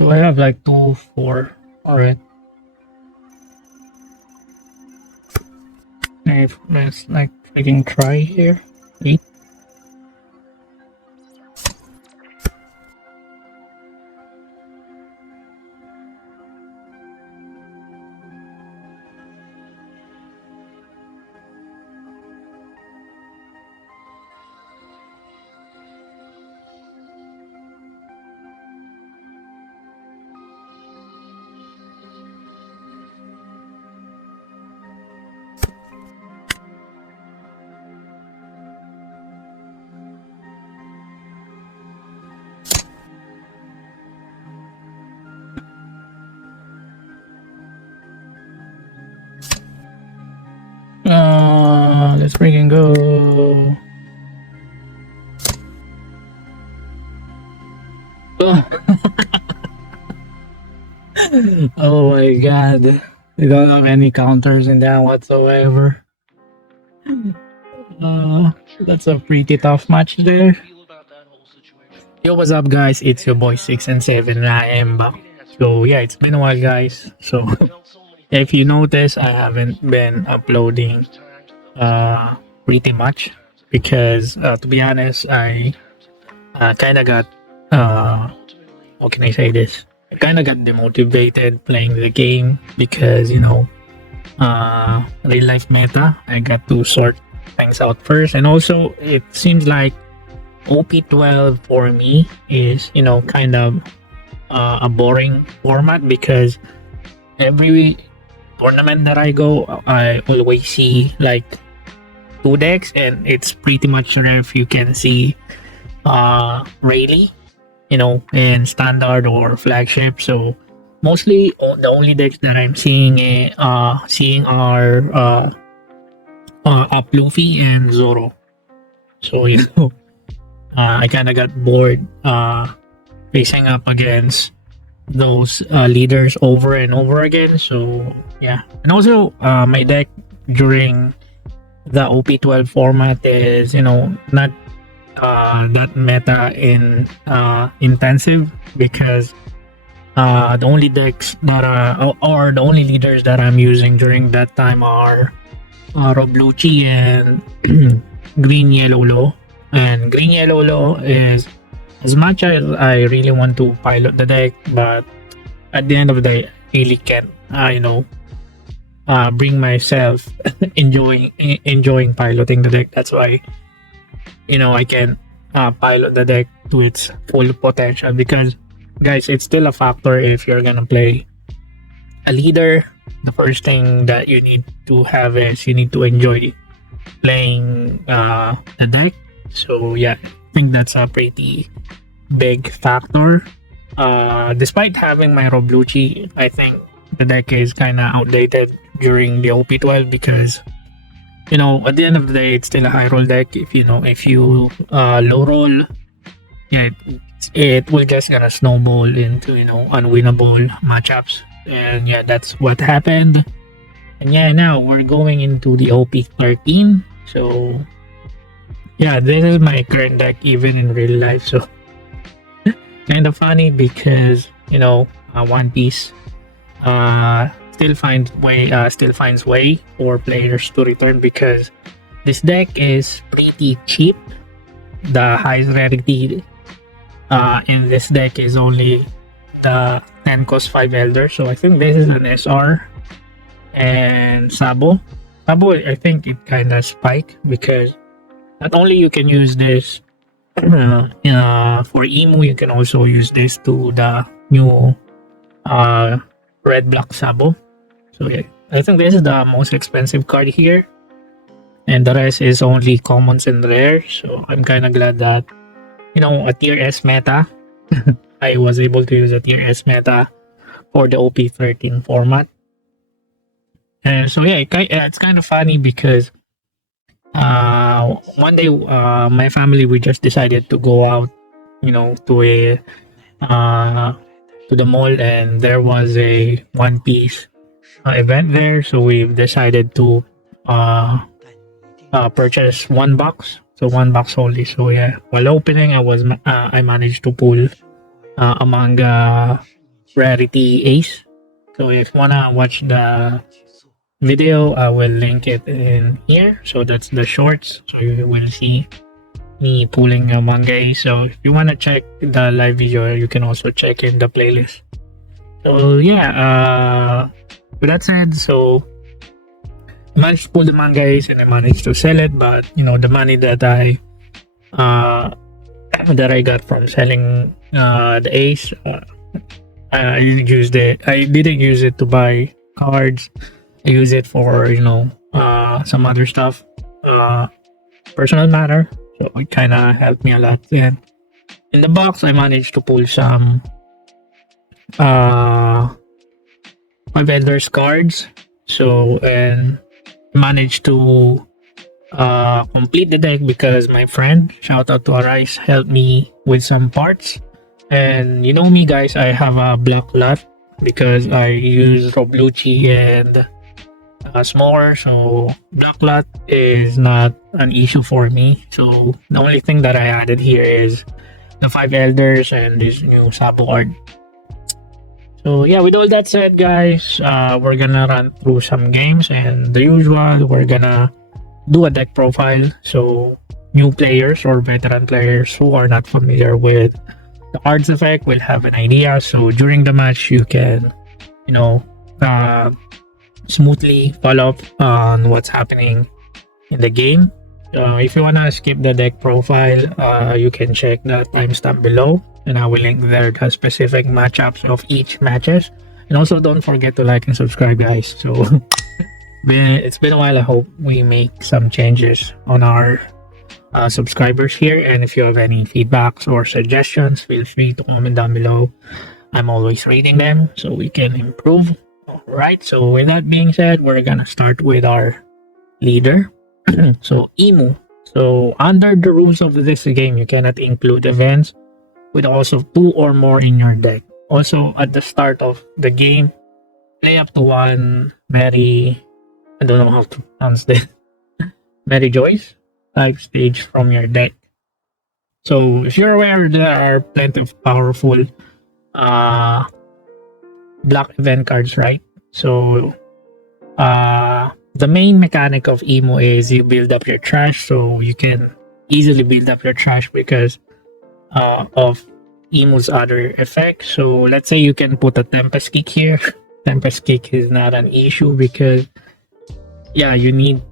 so I have like 2, 4. Alright. Let's like freaking try here. 8. Let's freaking go. Oh my god. We don't have any counters in that whatsoever. That's a pretty tough match there. Yo, what's up guys? It's your boy 6 and 7 I am back. So yeah, it's been a while guys. So if you notice, I haven't been uploading pretty much because to be honest, I kind of got how can I say this? I kind of got demotivated playing the game because real life meta. I got to sort things out first, and also it seems like OP12 for me is kind of a boring format because every tournament that I go, I always see like 2 decks, and it's pretty much rare if you can see Rayleigh, in standard or flagship. So mostly the only decks that I'm seeing are Up Luffy and Zoro. So I kind of got bored facing up against those leaders over and over again. So yeah, and also my deck during the OP12 format is not that meta intensive because the only decks that or the only leaders that I'm using during that time are Robluchi and Green Yellow Low. And Green Yellow Low is, as much as I really want to pilot the deck, but at the end of the day, I really can't bring myself enjoying piloting the deck. That's why I can pilot the deck to its full potential, because guys, it's still a factor if you're gonna play a leader. The first thing that you need to have is you need to enjoy playing the deck. So yeah, I think that's a pretty big factor. Despite having my Robluchi, I think the deck is kind of outdated during the OP12 because at the end of the day, it's still a high roll deck. If you low roll, yeah, it will just gonna snowball into unwinnable matchups. And yeah, that's what happened. And yeah, now we're going into the OP13. So yeah, this is my current deck even in real life. So kind of funny because One Piece still finds way for players to return, because this deck is pretty cheap. The highest rarity in this deck is only the 10 cost 5 Elder. So I think this is an SR. And Sabo, I think it kind of spike because not only you can use this for IMU, you can also use this to the new red black Sabo. So yeah, I think this is the most expensive card here, and the rest is only commons and rare. So I'm kind of glad that a tier S meta I was able to use a tier S meta for the OP13 format. And so yeah, it's kind of funny because one day my family, we just decided to go out to a to the mall, and there was a One Piece event there. So we've decided to purchase 1 box, so 1 box only. So yeah, while opening, I managed to pull a manga rarity ace. So if you wanna watch the video, I will link it in here. So that's the shorts. So you will see me pulling a manga ace. So if you wanna check the live video, you can also check in the playlist. So yeah, with that said, so I managed to pull the manga ace and I managed to sell it, but you know the money that uh I got from selling the ace, I used it. I didn't use it to buy cards. I use it for some other stuff, personal matter. So it kind of helped me a lot. And in the box, I managed to pull some my vendors cards. So and managed to complete the deck because my friend, shout out to Arise, helped me with some parts. And you know me, guys, I have a black lot because I use Roblucci and S'more, so black lot is not an issue for me. So the only thing that I added here is the 5 elders and this new Sabo card. So yeah, with all that said, guys, we're gonna run through some games, and the usual, we're gonna do a deck profile. So new players or veteran players who are not familiar with the cards effect will have an idea. So during the match, you can, smoothly follow up on what's happening in the game. If you wanna skip the deck profile, you can check the timestamp below, and I will link there the specific matchups of each matches. And also don't forget to like and subscribe, guys. So it's been a while. I hope we make some changes on our subscribers here, and if you have any feedbacks or suggestions, feel free to comment down below. I'm always reading them so we can improve. Alright, so with that being said, we're gonna start with our leader. So IMU. So under the rules of this game, you cannot include events with also 2 or more in your deck. Also at the start of the game, play up to 1 Mary, I don't know how to pronounce this, Mary Geoise type stage from your deck. So if you're aware, there are plenty of powerful black event cards, right? So the main mechanic of IMU is you build up your trash. So you can easily build up your trash because of IMU's other effects. So let's say you can put a Tempest Kick here. Tempest Kick is not an issue because you need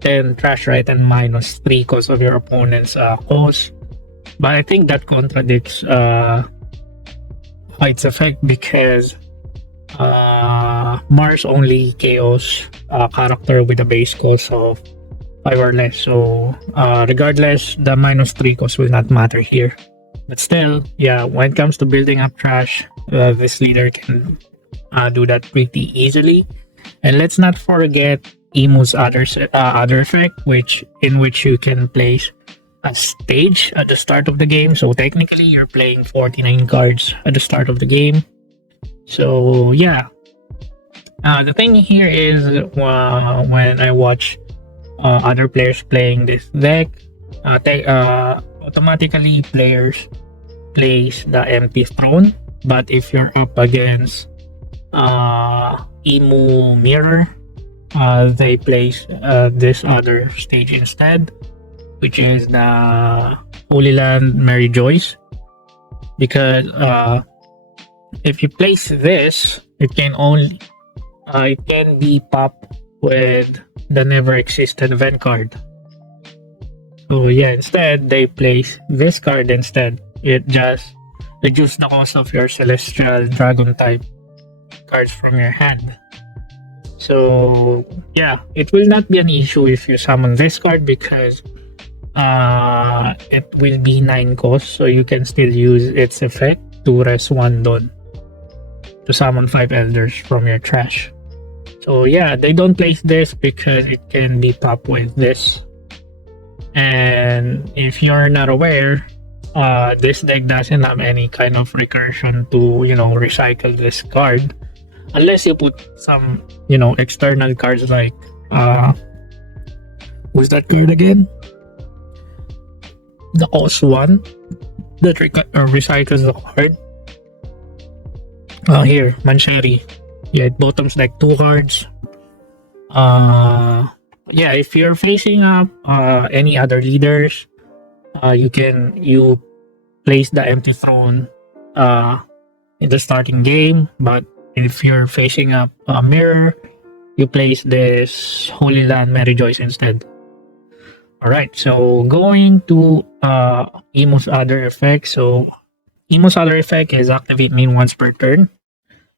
10 trash, right, and -3 because of your opponent's cost. But I think that contradicts its effect because Mars only chaos character with a base cost of 5 or less. So regardless, the -3 cost will not matter here. But still, when it comes to building up trash, this leader can do that pretty easily. And let's not forget IMU's other effect, in which you can place a stage at the start of the game. So technically, you're playing 49 cards at the start of the game. So the thing here is when I watch other players playing this deck, automatically players place the empty throne. But if you're up against IMU mirror, they place this other stage instead, which is the Holy Land Mary Geoise. Because if you place this, it can be popped with the never existed event card. So instead they place this card instead. It just reduces the cost of your Celestial Dragon type cards from your hand. So it will not be an issue if you summon this card because it will be 9 cost, so you can still use its effect to rest 1 Don to summon 5 elders from your trash. So they don't place this because it can be popped with this. And if you're not aware, this deck doesn't have any kind of recursion to recycle this card, unless you put some external cards like who's that card again, the cost 1 that recycles the card. Here, Mancheri. Yeah, it bottoms like 2 cards. Yeah, if you're facing up any other leaders, you place the empty throne uh in the starting game. But if you're facing up a mirror, you place this Holy Land Mary Geoise instead. Alright, so going to Emo's other effects. So Emo's other effect is activate main once per turn.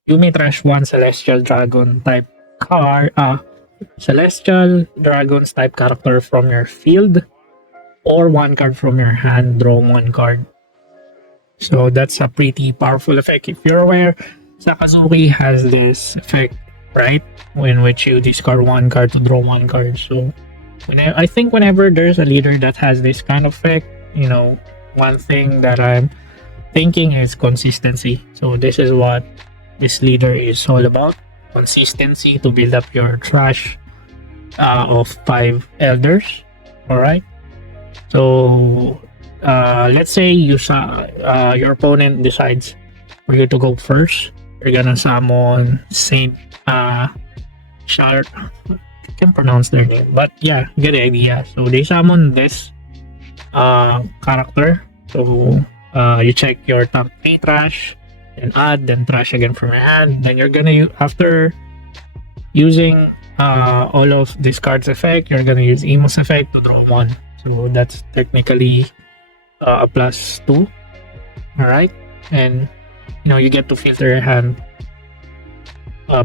You may trash one Celestial Dragon type card, Celestial Dragons type character from your field, or one card from your hand, draw one card. So that's a pretty powerful effect. If you're aware, Sakazuki has this effect, right? In which you discard one card to draw one card. So I think whenever there's a leader that has this kind of effect, one thing that I'm thinking is consistency. So this is what this leader is all about. Consistency to build up your trash of 5 elders. Alright. So let's say your opponent decides for you to go first. You're gonna summon Saint Shard. I can't pronounce their name, but yeah, get the idea. So they summon this character. So you check your top 3 trash, then add, then trash again from your hand. Then you're gonna after using all of this card's effect, you're gonna use Emo's effect to draw 1. So that's technically a +2. Alright, and you get to filter your hand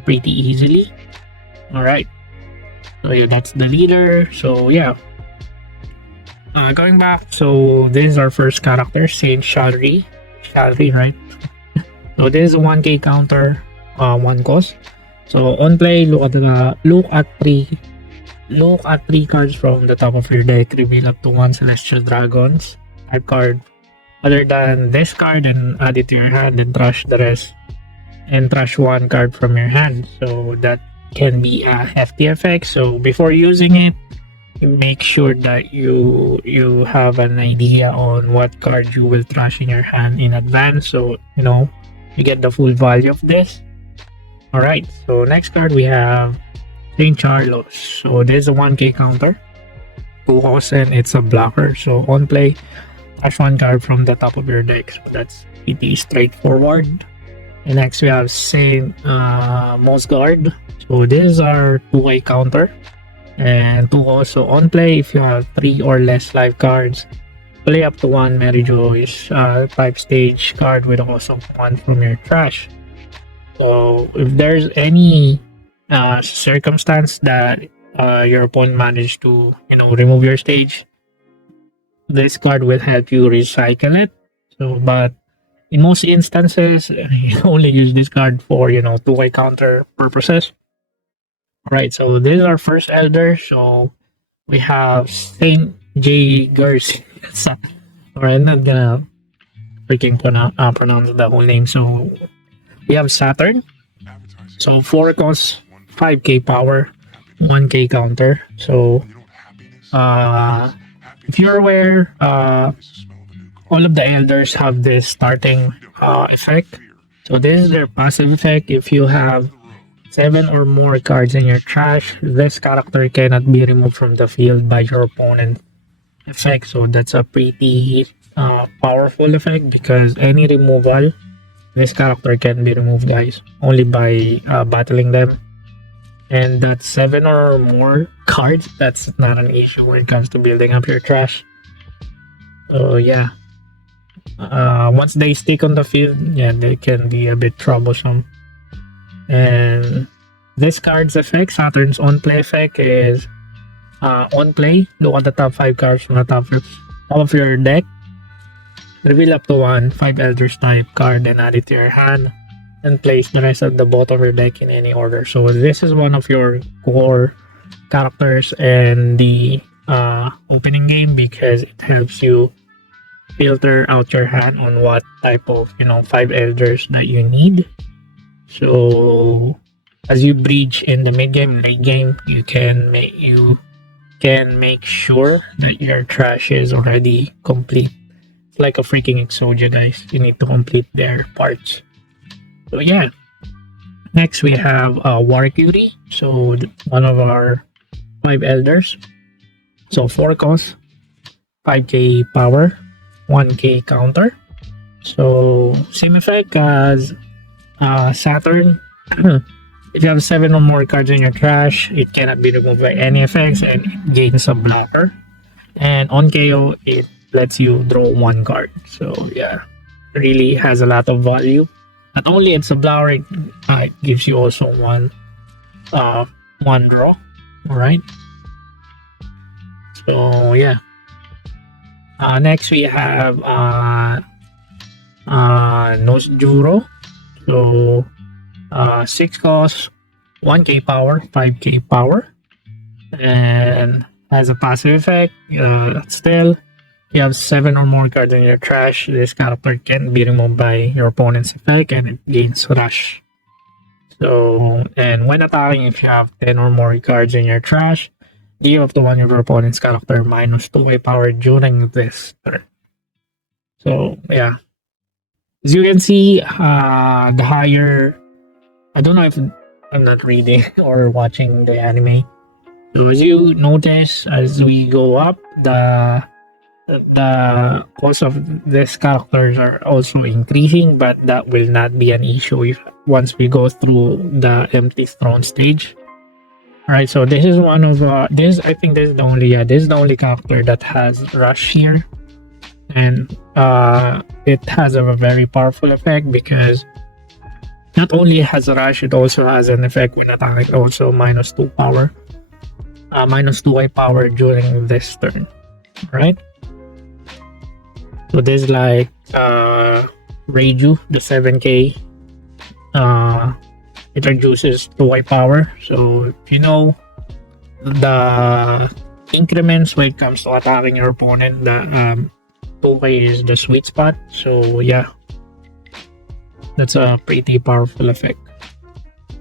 pretty easily. Alright, so yeah, that's the leader. So yeah, going back, so this is our first character, Saint Shalri, right? So this is a 1k counter, 1 cost. So on play, look at three cards from the top of your deck, reveal up to 1 Celestial Dragons type card other than this card, and add it to your hand, and trash the rest, and trash 1 card from your hand. So that can be a hefty effect. So before using it, make sure that you have an idea on what card you will trash in your hand in advance, so you get the full value of this. Alright, so next card we have Saint Charlos. So this is a 1k counter, 2 costs, and it's a blocker. So on play, trash 1 card from the top of your deck. So that's pretty straightforward. And next we have Saint Mosgard. So this is our 2k counter, and 2 also on play. If you have 3 or less life cards, play up to 1 Mary Geoise type stage card with also 1 from your trash. So if there's any circumstance that your opponent managed to remove your stage, this card will help you recycle it. So but in most instances, you only use this card for 2-way counter purposes. Right, so this is our first elder. So we have Saint Gorosei. Alright, I'm not gonna freaking pronounce the whole name. So we have Saturn. So 4 costs, 5k power, 1k counter. So if you're aware, all of the elders have this starting effect. So this is their passive effect. If you have 7 or more cards in your trash, this character cannot be removed from the field by your opponent effect. So that's a pretty powerful effect, because any removal, this character can be removed, guys, only by battling them. And that's 7 or more cards. That's not an issue when it comes to building up your trash. So yeah, once they stick on the field, yeah, they can be a bit troublesome. And this card's effect, Saturn's on play effect, is on play, look at the top 5 cards from the top of your deck, reveal up to 1 5 Elders type card, and add it to your hand, and place the rest at the bottom of your deck in any order. So this is one of your core characters in the opening game, because it helps you filter out your hand on what type of 5 elders that you need. So as you breach in the mid game, late game, you can make sure that your trash is already complete. It's like a freaking Exodia, guys. You need to complete their parts. So yeah. Next we have War Cutie. So one of our 5 elders. So 4 cost, 5k power, 1k counter. So same effect as Saturn. If you have 7 or more cards in your trash, it cannot be removed by any effects and it gains a blocker. And on KO, it lets you draw 1 card. So yeah, really has a lot of value. Not only it's a blocker, it gives you also uh, one draw. All right. So yeah. Next we have Zoro. So 6 cost, 1k power, 5k power, and has a passive effect. Still, you have 7 or more cards in your trash. This character can be removed by your opponent's effect and it gains rush. So, and when attacking, if you have 10 or more cards in your trash, deal up to one of your opponent's character minus 2k power during this turn. So, yeah. As you can see, the higher. I don't know if I'm not reading or watching the anime. So as you notice, as we go up, the cost of these characters are also increasing, but that will not be an issue if once we go through the empty throne stage. Alright, so this is one of this. I think this is the only this is the only character that has rush here, and it has a very powerful effect because not only has a rush, it also has an effect when attacking, also minus 2 power, minus 2i power during this turn, right? So this is like Reiju, the 7k. It reduces 2i power. So you know the increments when it comes to attacking your opponent, the 2k is the sweet spot. So yeah, that's a pretty powerful effect.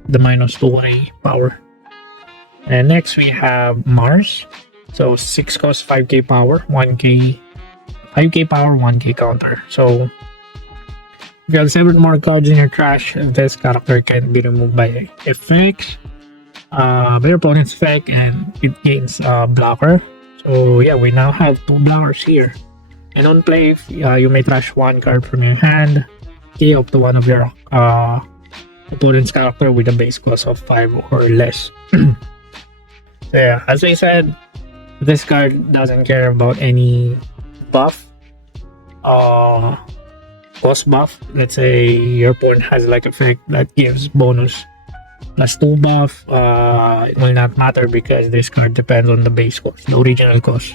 The minus 2i power. And next we have Mars. So 6 cost, 5k power, 1k, 5k power, 1k counter. So if you have 7 more cards in your trash, this character can be removed by effects, by your opponent's effect, and it gains blocker. So yeah, we now have 2 blockers here. And on play, you may trash 1 card from your hand, key up to one of your opponent's character with a base cost of 5 or less. So yeah, as I said, this card doesn't care about any buff, cost buff. Let's say your opponent has like effect that gives bonus plus 2 buff. It will not matter because this card depends on the base cost, the original cost,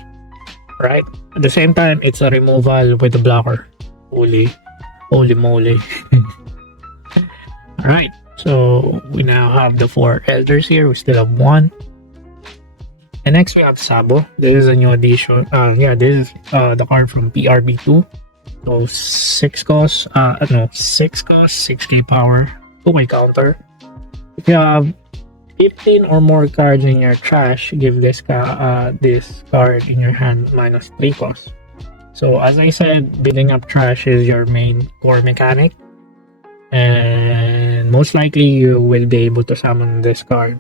right? At the same time, it's a removal with a blocker. Holy moly. Alright, so we now have the 4 elders here. We still have 1. And next we have Sabo. This is a new addition. Yeah, this is the card from PRB2. So 6 cost, 6 cost, 6k power, 2k counter. If you have 15 or more cards in your trash, give this card in your hand minus 3 cost. So as I said, building up trash is your main core mechanic. And most likely you will be able to summon this card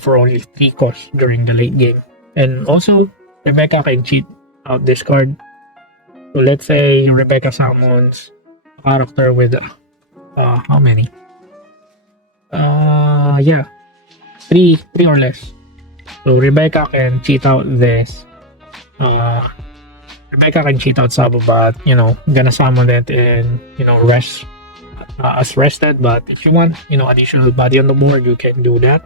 for only 3 costs during the late game. And also, Rebecca can cheat out this card. So let's say Rebecca summons a character with how many? Yeah, 3 or less. So Rebecca can cheat out this. Rebecca can cheat out Sabo, but gonna summon it and rest as rested. But if you want additional body on the board, you can do that.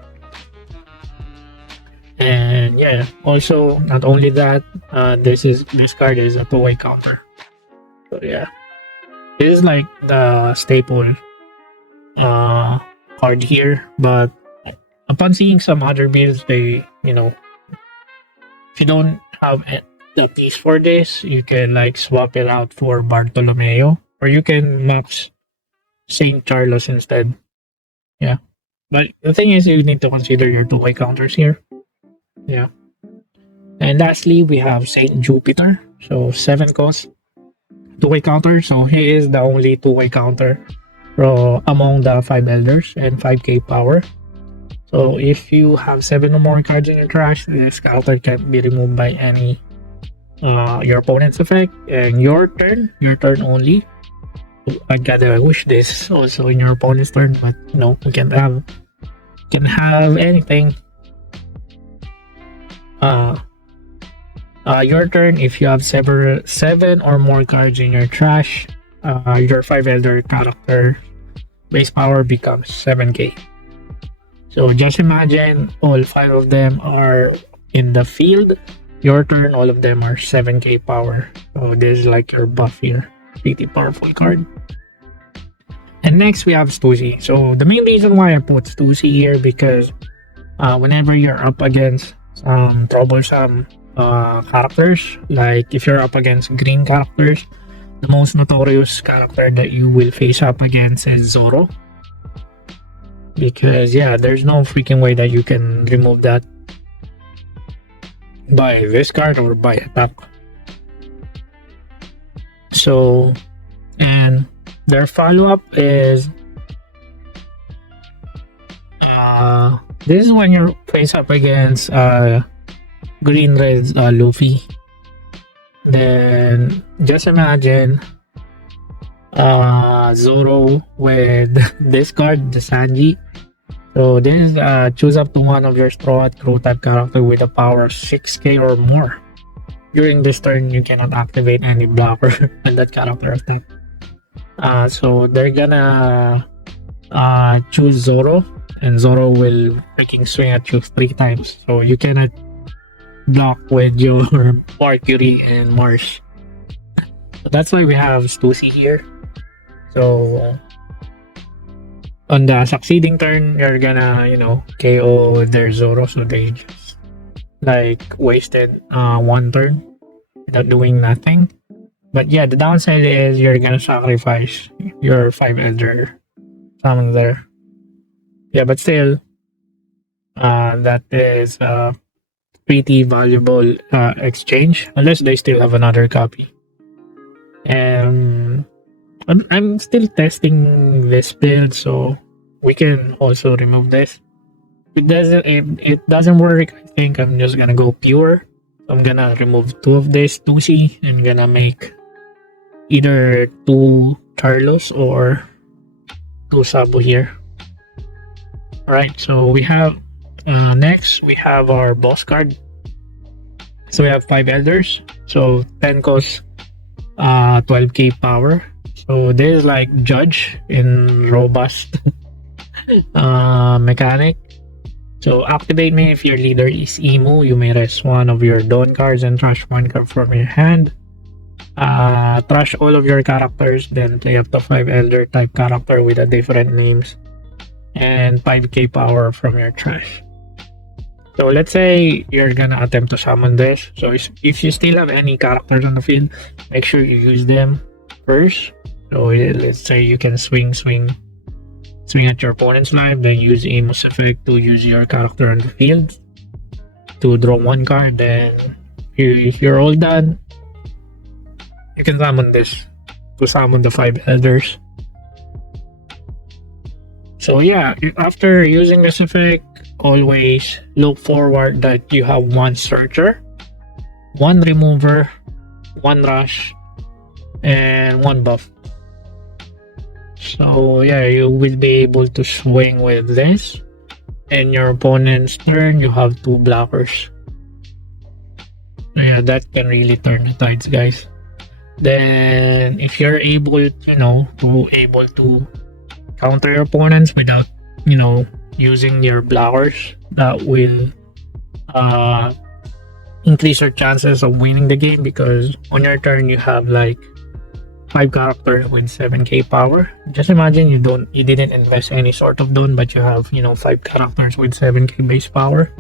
And yeah, also not only that, this card is a 2-way counter. So yeah, this is like the staple card here. But upon seeing some other builds, they if you don't have the piece for this, you can like swap it out for Bartolomeo, or you can max Saint Carlos instead. Yeah, but the thing is, you need to consider your 2-way counters here. Yeah. And lastly, we have Saint Jupiter. So 7 cost, 2-way counter. So he is the only 2-way counter among the 5 elders and 5k power. So if you have 7 or more cards in your trash, this character can't be removed by any your opponent's effect, and your turn only. I gotta wish this also in your opponent's turn, but no, we can have anything. Your turn, if you have 7 or more cards in your trash, your 5 elder character base power becomes 7k. So just imagine all 5 of them are in the field. Your turn, all of them are 7k power. So this is like your buff here. Pretty powerful card. And next we have Stussy. So the main reason why I put Stussy here, because whenever you're up against some troublesome characters, like if you're up against green characters, the most notorious character that you will face up against is Zoro. Because yeah, there's no freaking way that you can remove that by this card or by attack. So, and their follow-up is this is when you're face up against green red Luffy. Then just imagine Zoro with this card, the Sanji. So this is choose up to one of your Straw Hat Crow type character with a power of 6k or more. During this turn, you cannot activate any blocker when that character attack. So they're gonna choose Zoro, and Zoro will freaking swing at you 3 times. So you cannot block with your Mercury and Mars. So that's why we have Stussy here. So on the succeeding turn, you're gonna, KO their Zoro, so they just like wasted 1 turn without doing nothing. But yeah, the downside is you're gonna sacrifice your 5 elder summon there. Yeah, but still, that is a pretty valuable exchange, unless they still have another copy. And I'm still testing this build, so we can also remove this. If it doesn't work, I think I'm just gonna go pure. I'm gonna remove 2 of this Stussy and gonna make either 2 Carlos or 2 Sabo here. Alright, so we have next we have our boss card. So we have 5 elders, so 10 costs 12k power. So this is like Judge in robust mechanic. So activate me if your leader is IMU. You may rest 1 of your Dawn cards and trash 1 card from your hand. Trash all of your characters, then play up to 5 elder type character with a different names and 5k power from your trash. So let's say you're gonna attempt to summon this. So if you still have any characters on the field, make sure you use them first. So let's say you can swing at your opponent's life, then use Imu's effect to use your character on the field to draw 1 card. Then if you're all done, you can summon this to summon the 5 elders. So yeah, after using this effect, always look forward that you have 1 searcher, 1 remover, 1 rush, and 1 buff. So yeah, you will be able to swing with this. In your opponent's turn, you have 2 blockers. So yeah, that can really turn the tides, guys. Then if you're able, to counter your opponents without, using your blockers, that will increase your chances of winning the game, because on your turn you have like 5 characters with 7k power. Just imagine you didn't invest any sort of Dawn, but you have 5 characters with 7k base power.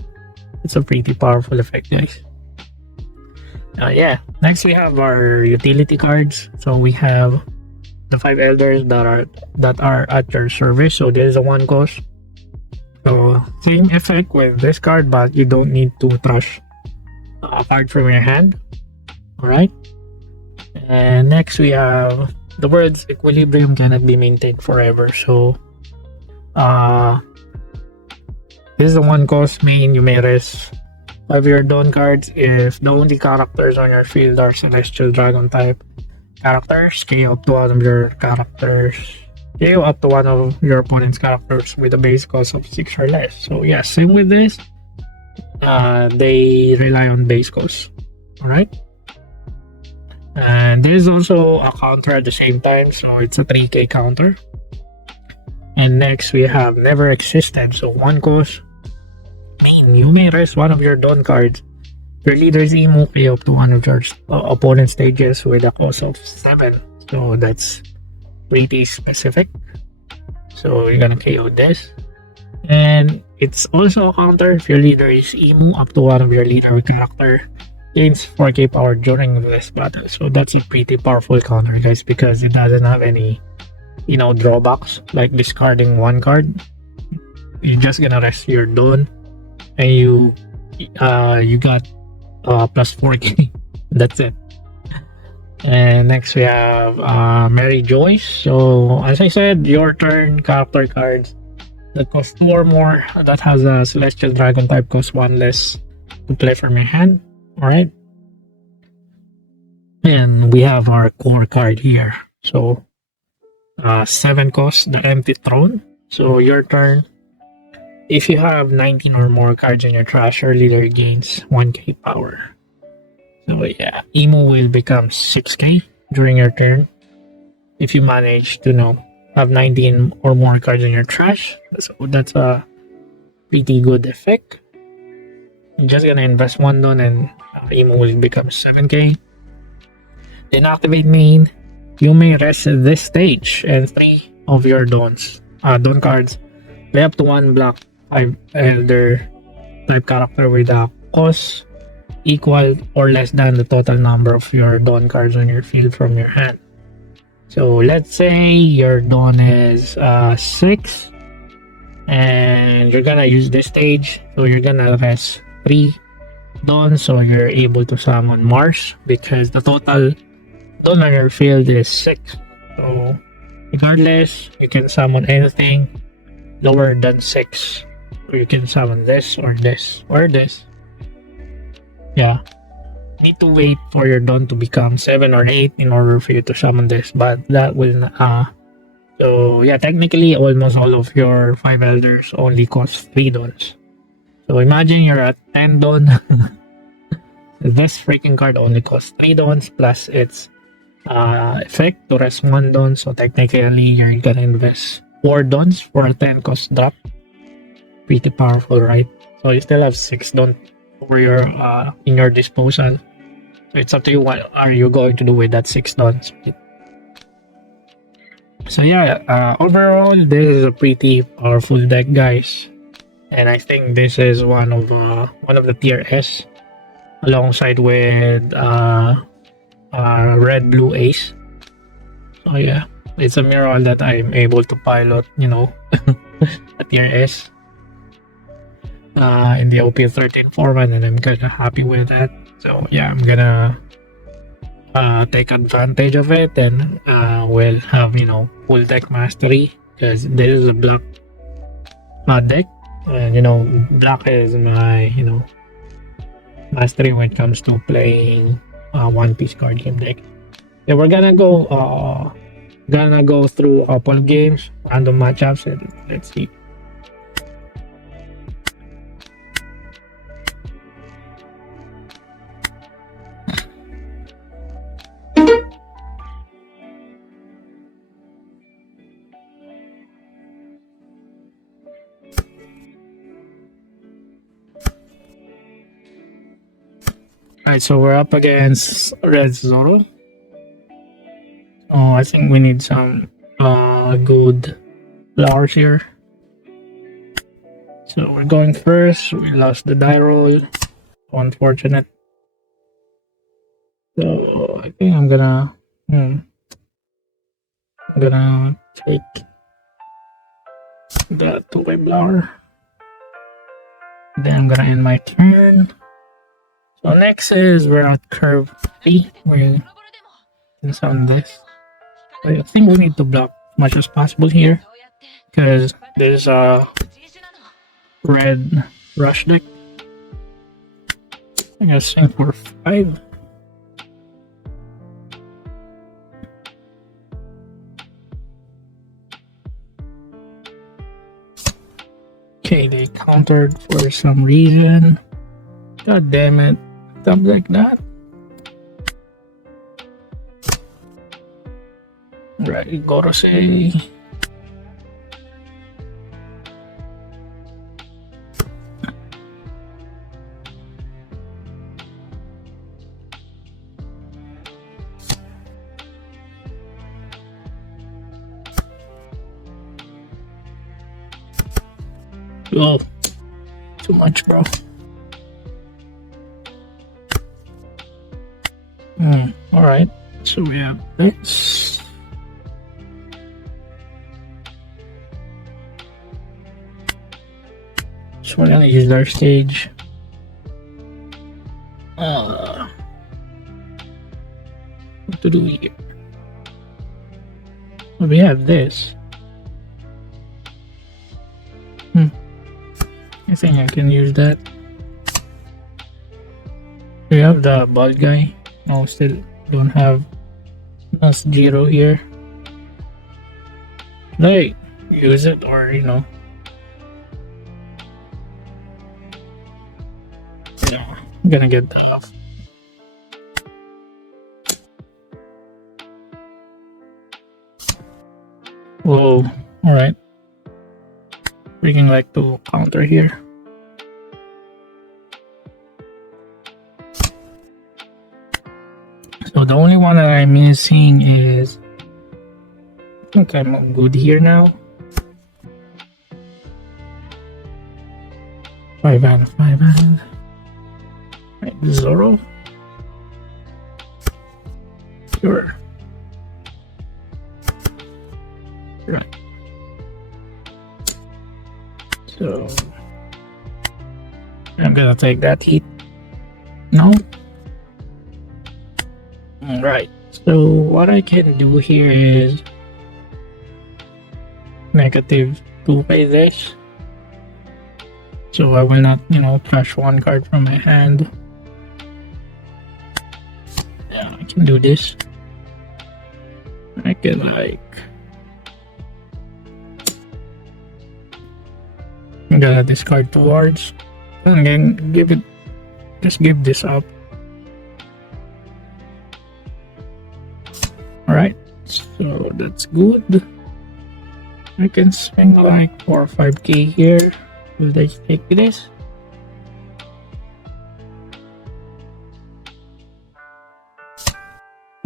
It's a pretty powerful effect, guys. Yeah, next we have our utility cards. So we have the 5 elders that are at your service. So this is a 1 cost. So same effect with this card, but you don't need to trash a card from your hand. Alright. And next we have the world's equilibrium cannot be maintained forever. So, uh, this is the one cost main. You may rest of your Dawn cards if the only characters on your field are Celestial Dragon type characters. KO up to one of your characters. KO up to one of your opponent's characters with a base cost of 6 or less. So yeah, same with this. They rely on base cost. Alright? And there's also a counter at the same time, so it's a 3k counter. And next we have Never Existed. So one cost main, you may rest one of your Dawn cards. Your leader's IMU pay up to one of your opponent stages with a cost of 7. So that's pretty specific. So you're gonna KO this. And it's also a counter if your leader is IMU up to one of your leader character gains 4k power during this battle. So that's a pretty powerful counter, guys, because it doesn't have any, you know, drawbacks like discarding one card. You're just gonna rest your Dawn and you got plus 4k. That's it. And next we have Mary Geoise. So as I said, your turn character cards that cost 2 or more that has a Celestial Dragon type cost 1 less to play from your hand. Alright. And we have our core card here. So 7 cost, the Empty Throne. So your turn. If you have 19 or more cards in your trash, your leader gains 1k power. So yeah, IMU will become 6k during your turn. If you manage to have 19 or more cards in your trash, so that's a pretty good effect. You're just gonna invest 1 Dawn and IMU will become 7k. Then activate main. You may rest at this stage and 3 of your Dawn cards. Play up to 1 black 5 Elder type character with a cost equal or less than the total number of your Dawn cards on your field from your hand. So let's say your Dawn is 6 and you're gonna use this stage, so you're gonna rest 3 Dawn, so you're able to summon Mars because the total Dawn on your field is 6. So regardless, you can summon anything lower than 6. So you can summon this or this or this. Yeah, need to wait for your Dawn to become 7 or 8 in order for you to summon this, but that will so yeah, technically almost all of your 5 elders only cost 3 Dawns. So imagine you're at 10 Dawn. This freaking card only costs 3 Dawns plus its effect to rest 1 Dawn, so technically you're gonna invest 4 Dawns for a 10 cost drop. Pretty powerful, right? So you still have 6 Dawn for your in your disposal. So it's up to you, what are you going to do with that 6 Dawns. So yeah, overall this is a pretty powerful deck, guys, and I think this is one of the tier S alongside with red blue ace. So yeah, it's a mirror that I'm able to pilot, a tier S in the OP13 format, and I'm kind of happy with that. So yeah, I'm gonna take advantage of it, and we'll have full deck mastery because this is a black deck, and black is my mastery when it comes to playing One Piece card game deck. Yeah, we're gonna go through a couple of games, random matchups, and let's see. Alright, so we're up against red Zoro. Oh, I think we need some good flowers here. So we're going first. We lost the die roll. Unfortunate. So I think I'm gonna take the two-way blower. Then I'm gonna end my turn. So next is we're at curve 3. We're gonna summon this. I think we need to block as much as possible here because there's a red rush deck. I guess swing for 5. Okay, they countered for some reason. God damn it. Stuff like that. Right, Gorosei. Oh, too much, bro. Alright, so we have this. So we're gonna use our stage. What to do here? Well, we have this. I think I can use that. We have the bald guy. No, still don't have Zero here. Should I use it or, you know? Yeah, I'm gonna get that off. Whoa, alright. Freaking like to counter here. So the only one that I'm missing is, I think I'm good here now. 5 out of 5 out of. Right, Zoro. Sure. Right. So I'm gonna take that heat. No. Right. So what I can do here is -2 by this. So I will not, you know, trash one card from my hand. Yeah, I can do this. I can like, I'm gonna discard 2 cards and then just give this up. Alright, so that's good. I can swing like 4 or 5k here. Will they take this?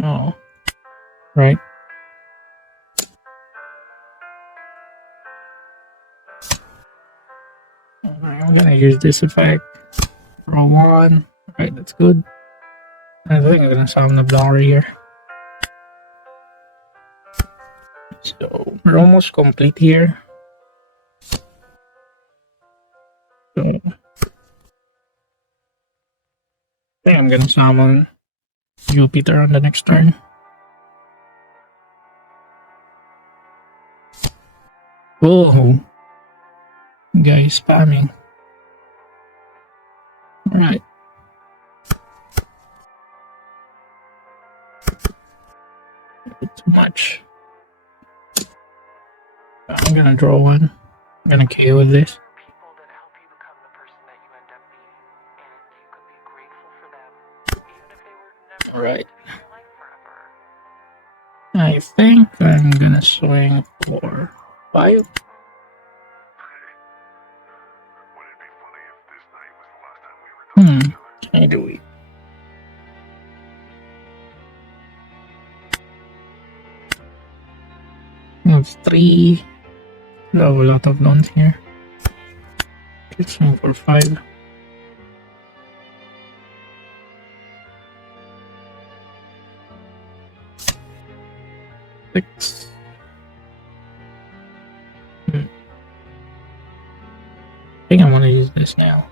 Oh, right. Alright, I'm gonna use this effect. Draw 1. Alright, that's good. I think I'm gonna summon the blower here. So we're almost complete here. So I think I'm gonna summon Jupiter on the next turn. Whoa, guys spamming. Alright. Too much. I'm gonna draw 1. I'm gonna KO this. Alright. I think I'm gonna swing for 5. Can I do it? That's 3. We have a lot of loans here. Let's swing for 5. 6. I think I'm gonna use this now.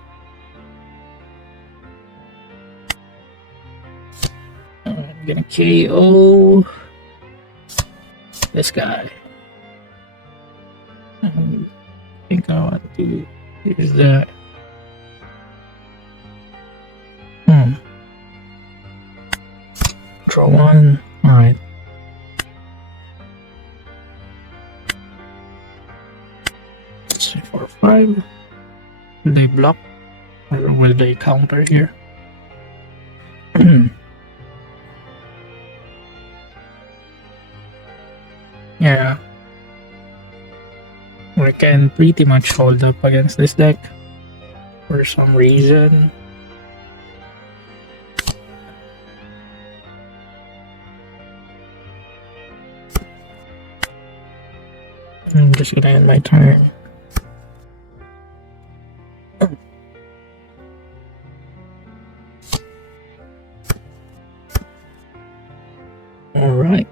I'm gonna KO. this guy. I think I want to use that. Draw one. Alright. Let's see, 4, 5. Will they block? Or will they counter here? Yeah. We can pretty much hold up against this deck for some reason. I'm just gonna end my turn. Alright.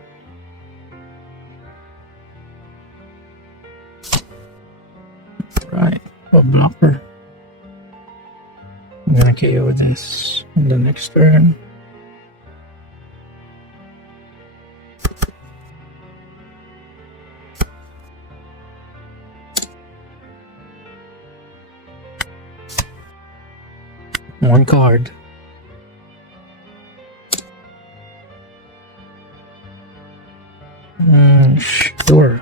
Right. A blocker. I'm gonna KO this in the next turn. One card. Sure.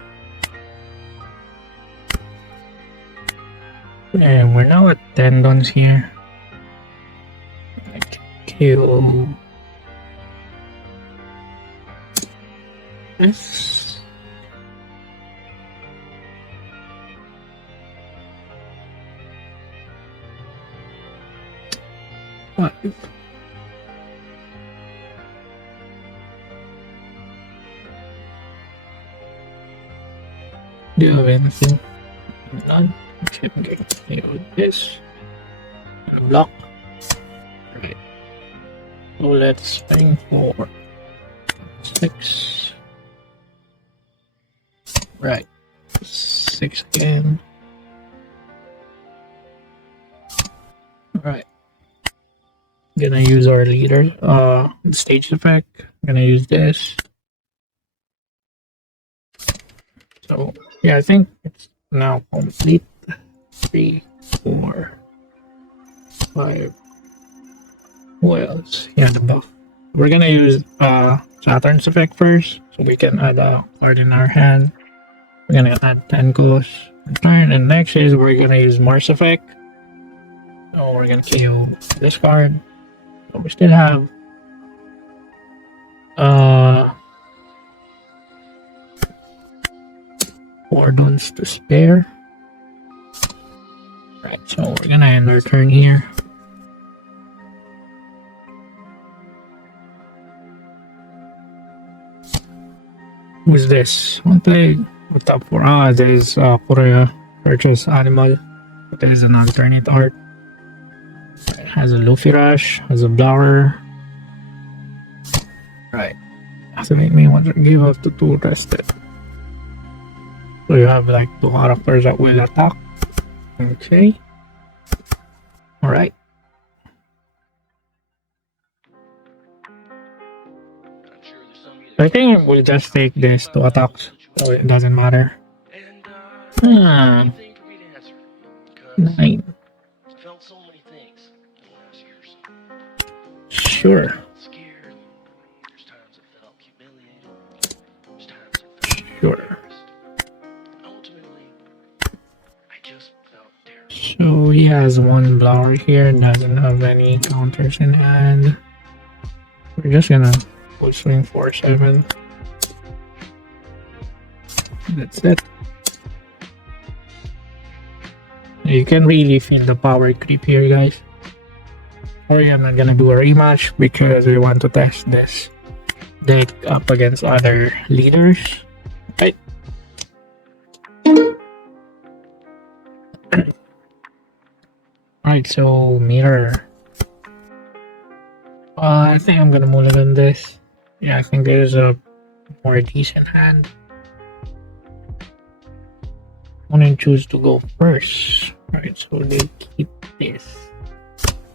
And we're now at tendons here. I can kill this. Five. Do you have anything? None. Okay, I'm going to KO this. Block. Right. So let's spring for 6. Right. 6 again. Right. Gonna use our leader. Stage effect. Gonna use this. So yeah, I think it's now complete. 3, 4, 5. Who else? Yeah, the buff. We're gonna use Saturn's effect first, so we can add a card in our hand. We're gonna add 10 goes per turn, and next is we're gonna use Mars effect. So we're gonna KO this card. So we still have 4 duns to spare. Right, so we're gonna end our turn here. Who's this? One play with top 4. There is Korea purchase animal. It is an alternate art. It has a Luffy Rush, has a blower. Right. So make me want to give up to 2 tested. So you have like 2 characters that will attack. Okay. Alright. I think we'll just take this to attacks, so it doesn't matter. 9. Sure. Sure. So he has 1 blower here, doesn't have any counters in hand. We're just gonna full swing 4-7. That's it. You can really feel the power creep here, guys. Sorry, I'm not gonna do a rematch because we want to test this deck up against other leaders. Right. Alright, so mirror. I think I'm gonna mulligan this. Yeah, I think there's a more decent hand. I'm gonna choose to go first. Alright, so they keep this.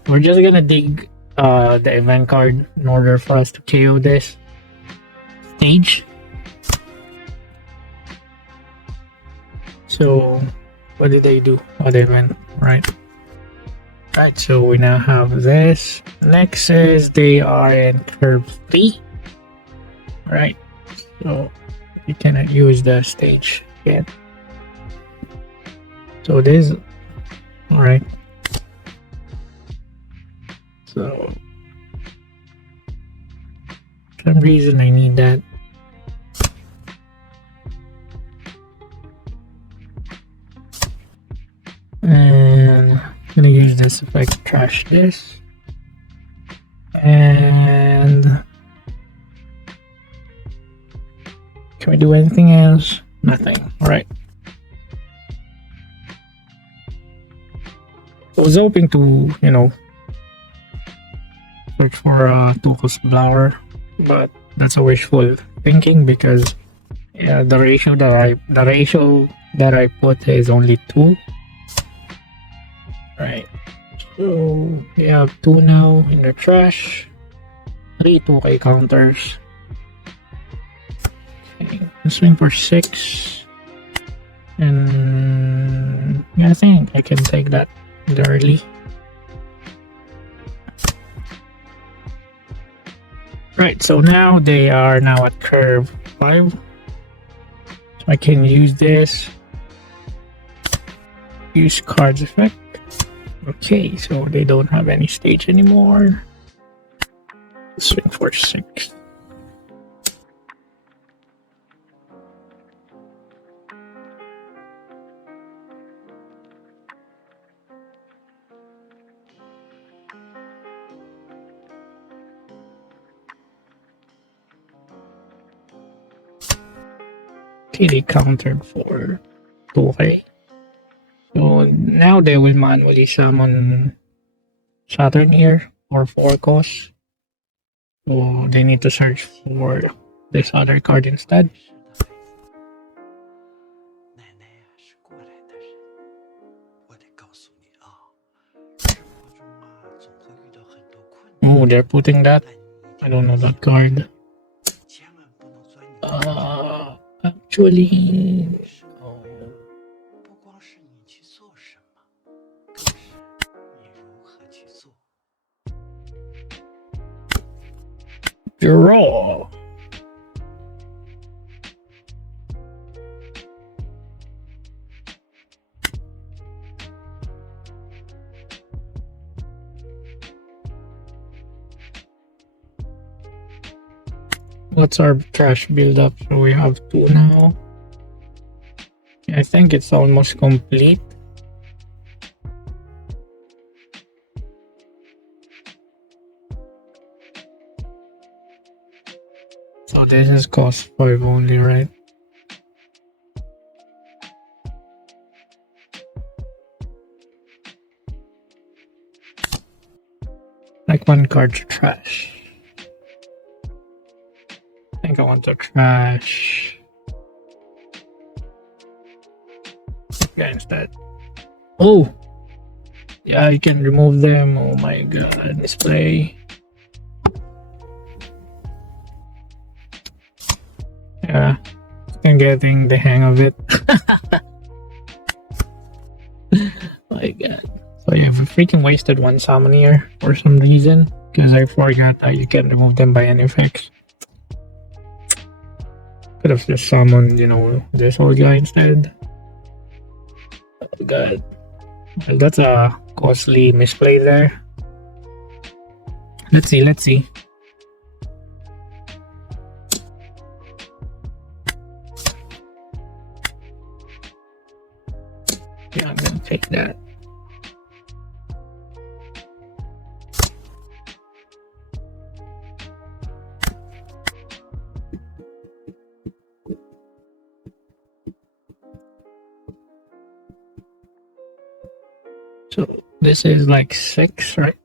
We're just gonna dig the event card in order for us to KO this stage. So what did they do? Oh, they went right. Right, so we now have this. Next is they are in curve 3. Right, so you cannot use the stage yet. So this, alright. So for some reason I need that. And I'm gonna use this effect to trash this. And can we do anything else? Nothing. Alright. I was hoping to, search for a Tucos Blower, but that's a wishful thinking because yeah, the ratio that I put is only 2. Right. So we have 2 now in the trash. 3 2K counters. Okay, let's swing for 6. And I think I can take that early. Right, so now they are now at curve 5. So I can use this. Use cards effect. Okay, so they don't have any stage anymore. Swing for 6. Okay, they countered for 2K. So now they will manually summon Saturn here or 4 costs. So they need to search for this other card instead. Oh, they're putting that. I don't know that card. Actually, Zoro. What's our trash build-up? So we have 2 now. I think it's almost complete. So this is cost 5 only, right? Like 1 card to trash. I think I want to trash. Yeah, instead. Oh! Yeah, I can remove them. Oh my god. Display. Yeah. I'm getting the hang of it. My god. So yeah, we freaking wasted 1 summon here for some reason. Because I forgot that you can remove them by any effects. Could have just summoned, this old guy instead. Oh god. Well, that's a costly misplay there. Let's see. Yeah, I'm gonna take that. So this is like 6, right?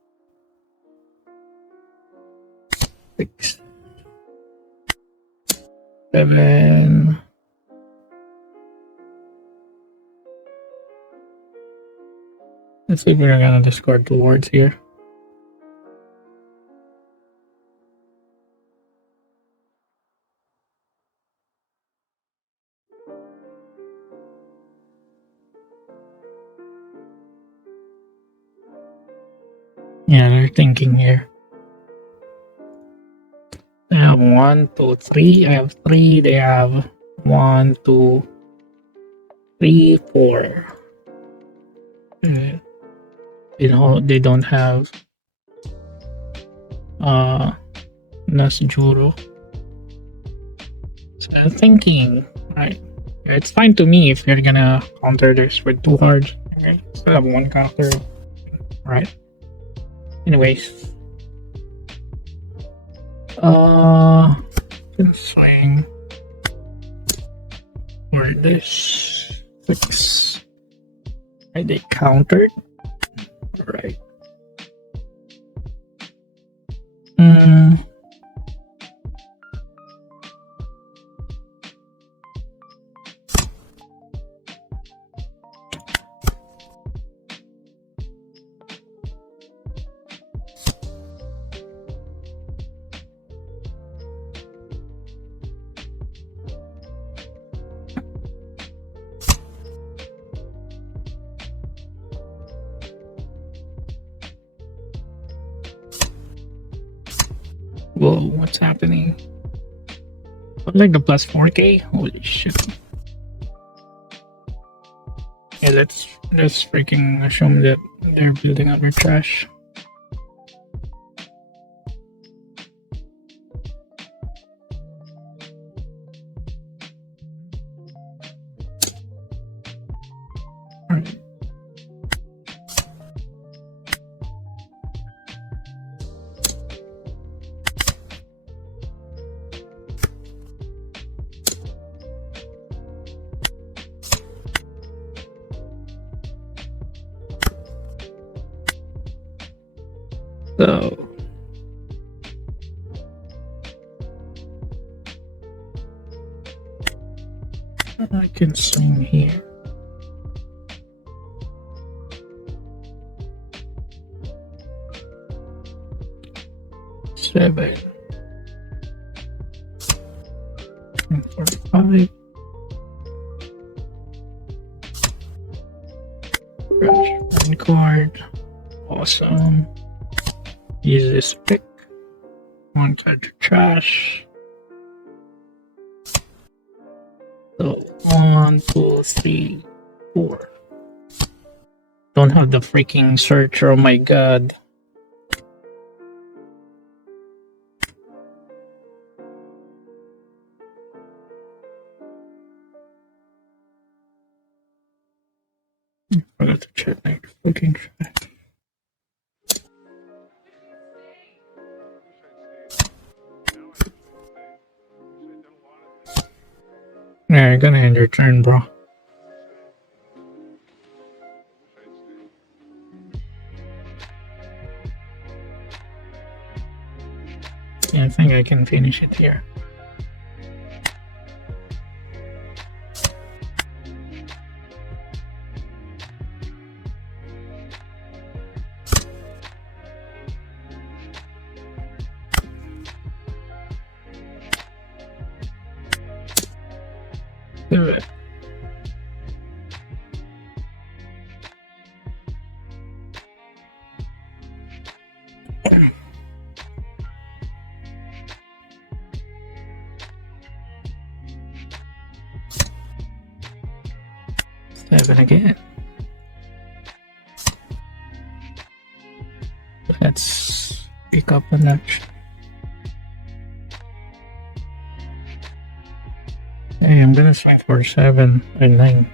6, 7. Let's see if we're gonna discard 2 words here. Yeah, they're thinking here. I have 1, 2, 3. I have 3. They have 1, 2, 3, 4. They don't have Zoro. So I'm thinking, right? It's fine to me if you're gonna counter this with 2 cards. Okay, still have 1 counter, right? Anyways, swing or this 6. Right, they countered. Right. Whoa, what's happening? Like the plus 4K? Holy shit. Yeah, let's freaking assume that they're building up their trash. Alright. So I can swing here. Seven. And 45. One card. Awesome. Use this pick. 1 card to trash. So 1, 2, 3, 4. Don't have the freaking searcher. Oh my god. Forgot to check my freaking trash. Yeah, you're gonna end your turn, bro. Yeah, I think I can finish it here. Do it. Seven again. Let's pick up a notch. Hey, I'm gonna swing for 7 and 9.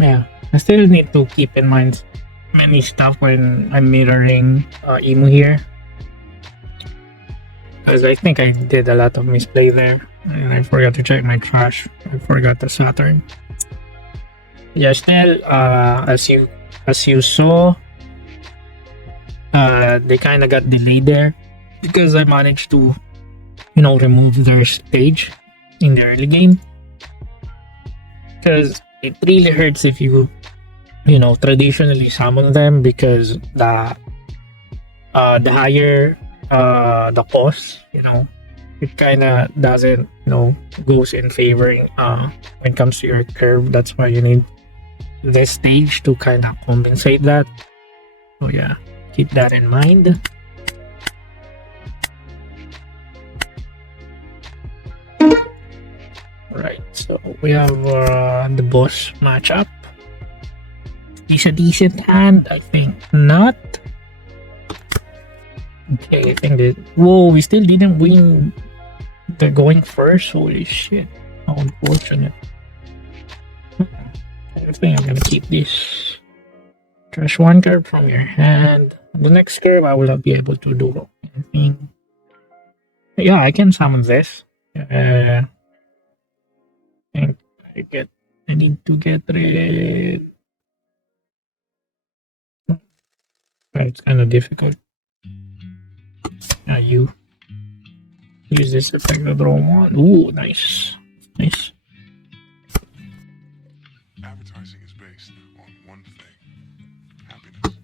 Yeah, I still need to keep in mind many stuff when I'm mirroring IMU here. Because I think I did a lot of misplay there. And I forgot to check my trash. I forgot the Saturn. Yeah, still, as you saw, they kind of got delayed there because I managed to, remove their stage in the early game. Because it really hurts if you traditionally summon them, because the higher the cost, it kind of doesn't goes in favoring when it comes to your curve. That's why you need this stage to kind of compensate that. So yeah, keep that in mind. Right, so we have the boss matchup. Is a decent hand? I think not. Okay, I think that. Whoa, we still didn't win the going first. Holy shit! How unfortunate. I think I'm gonna keep this. Trash one card from your hand. The next game I will not be able to do anything. Yeah, I can summon this. And I need to get rid. It's kind of difficult. You use this effect to draw one. Ooh, nice. Nice. Advertising is based on one thing: happiness.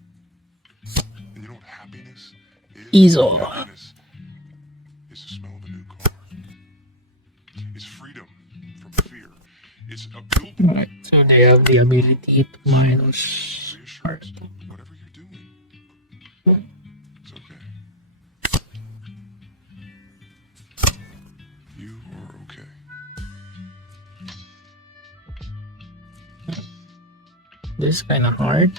And you know what happiness is? Easel. Happiness is the smell of a new car. It's freedom from fear. It's a billboard. Right, so they have the ability to minus heart. Whatever you're doing, it's okay. You are okay. This is kind of hard.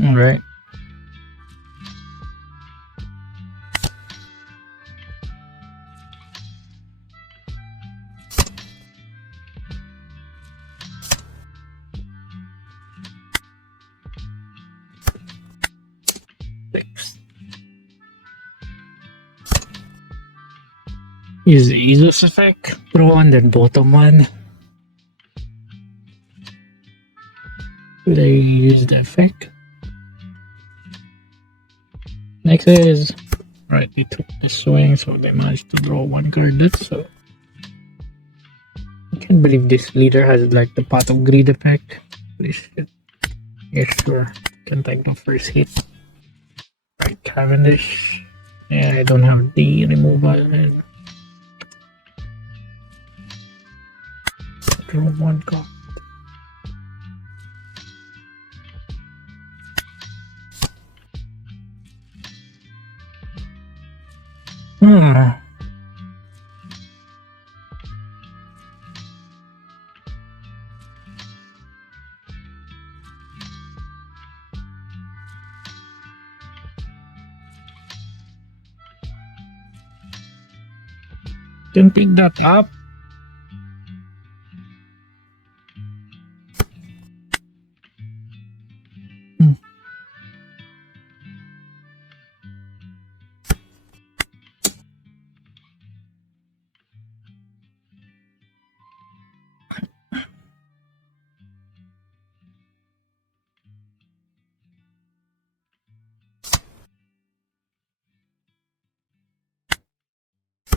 All right. Use the Ezo's effect, pro one, then bottom one. Should I use the effect? Next is right, they took the swing, so they managed to draw one card. That's so. I can't believe this leader has like the pot of greed effect. Holy shit. Yeah, sure. Can take the first hit. Right, Cavendish. Yeah, I don't have the removal and draw one card. Can pick that up.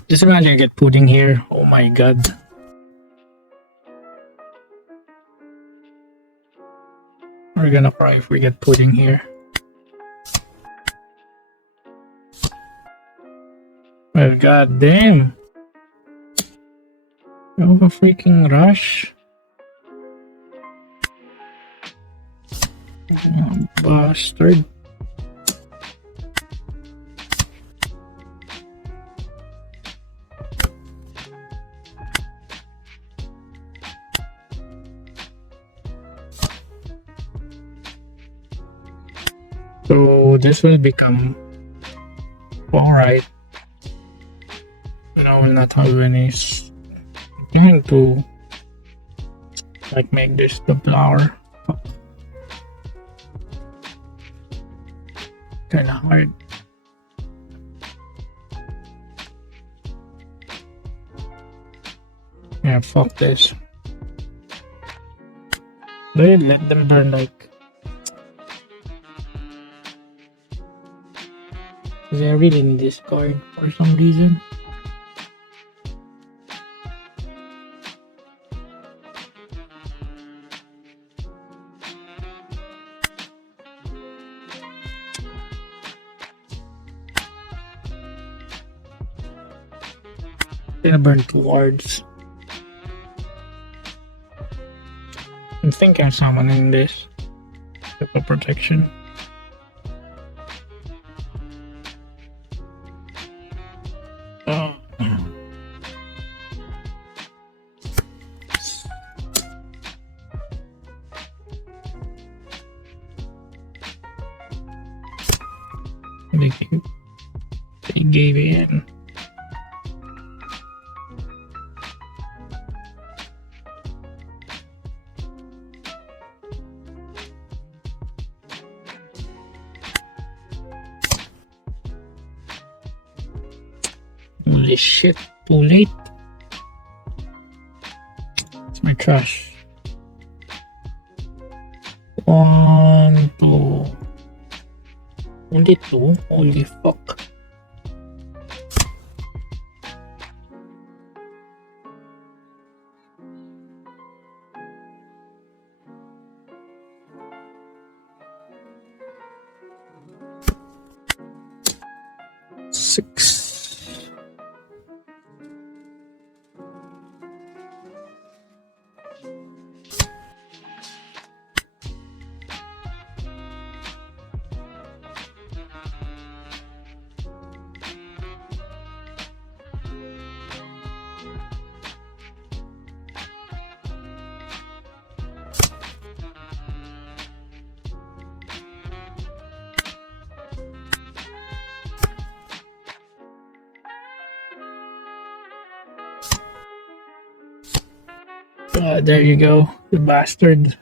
Just imagine get pudding here. Oh my god. We're gonna cry if we get pudding here. Well, god damn. You have a freaking rush. Oh, bastard. So this will become alright. And I will not have any plan to like make this the flower. Kinda hard. Yeah, fuck this. They let them burn like. Because I really need this card for some reason. Gonna burn 2 wards. I'm thinking of summoning this. Triple protection. Oh. They gave in. Holy shit, too late. It's my trash. 1, 2. Only 2? Holy fuck. Six. There you go, the bastard.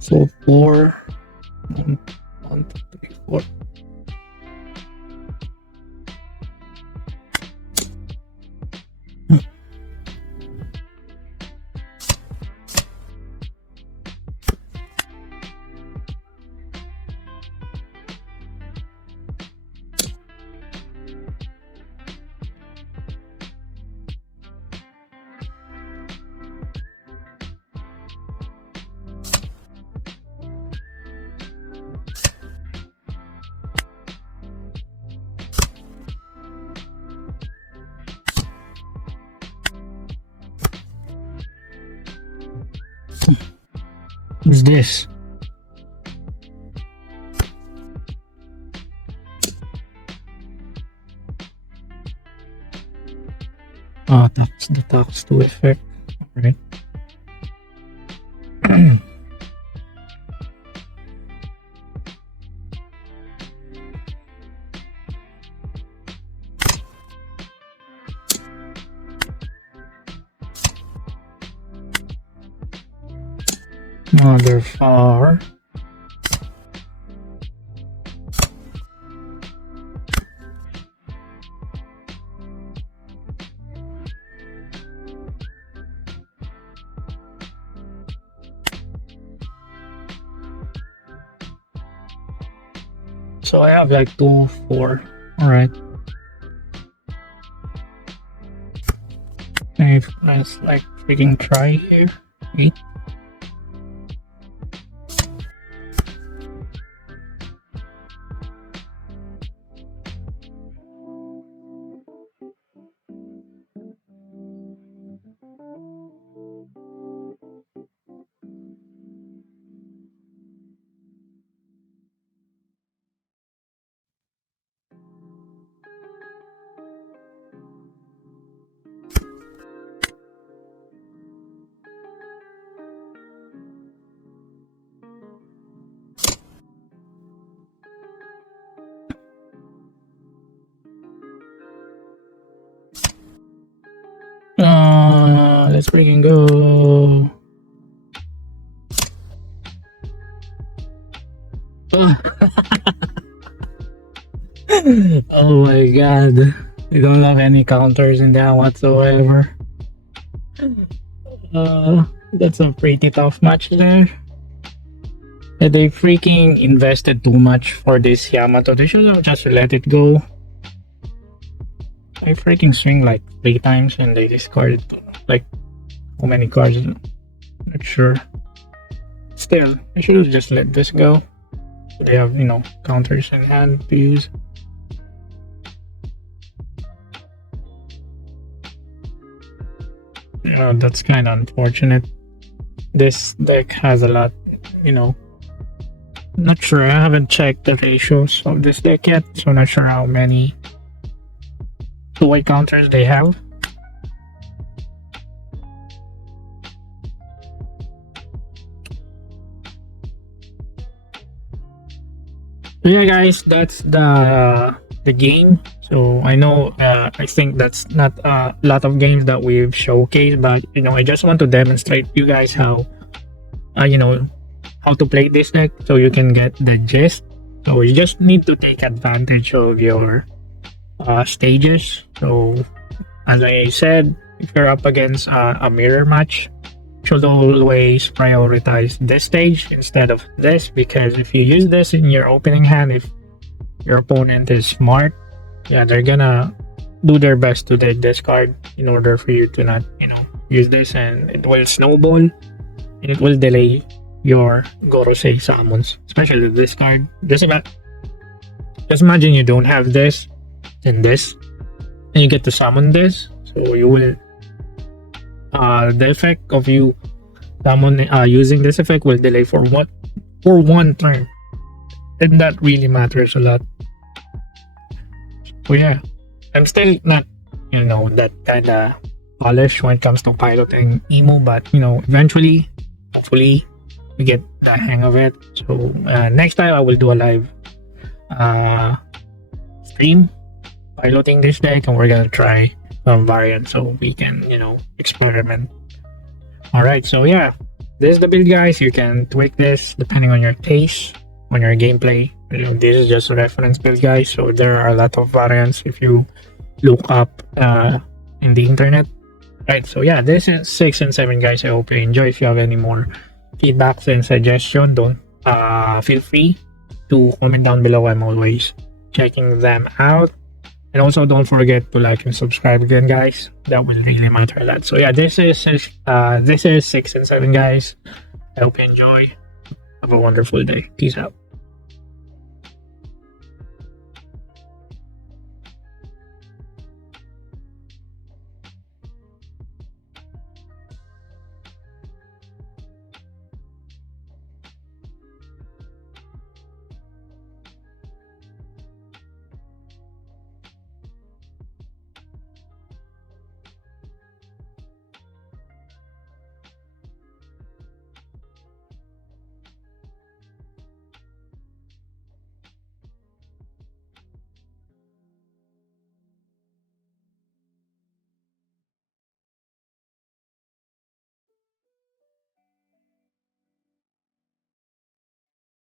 So 4, 1, 2, 3, 4. Who's this? Oh, that's the tax 2 effect. Alright. Mother far. So I have like 2, 4. Alright. Let's like freaking try here. 8. Let's freaking go. Oh my god. We don't have any counters in that whatsoever. That's a pretty tough match there. They freaking invested too much for this Yamato. They should have just let it go. They freaking swing like 3 times and they discarded like how many cards? Not sure. Still, I should have just let this go. They have, you know, counters in hand to use. You know, that's kind of unfortunate. This deck has a lot, you know. Not sure. I haven't checked the ratios of this deck yet, so not sure how many two-way counters they have. So yeah, guys, that's the game. So I know I think that's not a lot of games that we've showcased, but you know, I just want to demonstrate you guys how you know, how to play this deck so you can get the gist. So you just need to take advantage of your stages. So as I said, if you're up against a mirror match, should always prioritize this stage instead of this, because if you use this in your opening hand, if your opponent is smart, yeah, they're gonna do their best to take this card in order for you to not, you know, use this, and it will snowball and it will delay your Gorosei summons, especially this card. Just imagine you don't have this and this, and you get to summon this, so you will the effect of you summon using this effect will delay for one turn, and that really matters a lot. So yeah, I'm still not, you know, that kind of polished when it comes to piloting IMU, but you know, eventually, hopefully, we get the hang of it. So next time I will do a live stream piloting this deck, and we're gonna try some variants so we can, you know, experiment. All right, so yeah, this is the build, guys. You can tweak this depending on your taste, on your gameplay. You know, this is just a reference build, guys, so there are a lot of variants if you look up in the internet. Right, so yeah, this is 6 and 7, guys. I hope you enjoy. If you have any more feedbacks and suggestions, don't feel free to comment down below. I'm always checking them out. And also don't forget to like and subscribe again, guys. That will really matter a lot. So yeah, this is 6 and 7, guys. I hope you enjoy. Have a wonderful day. Peace out.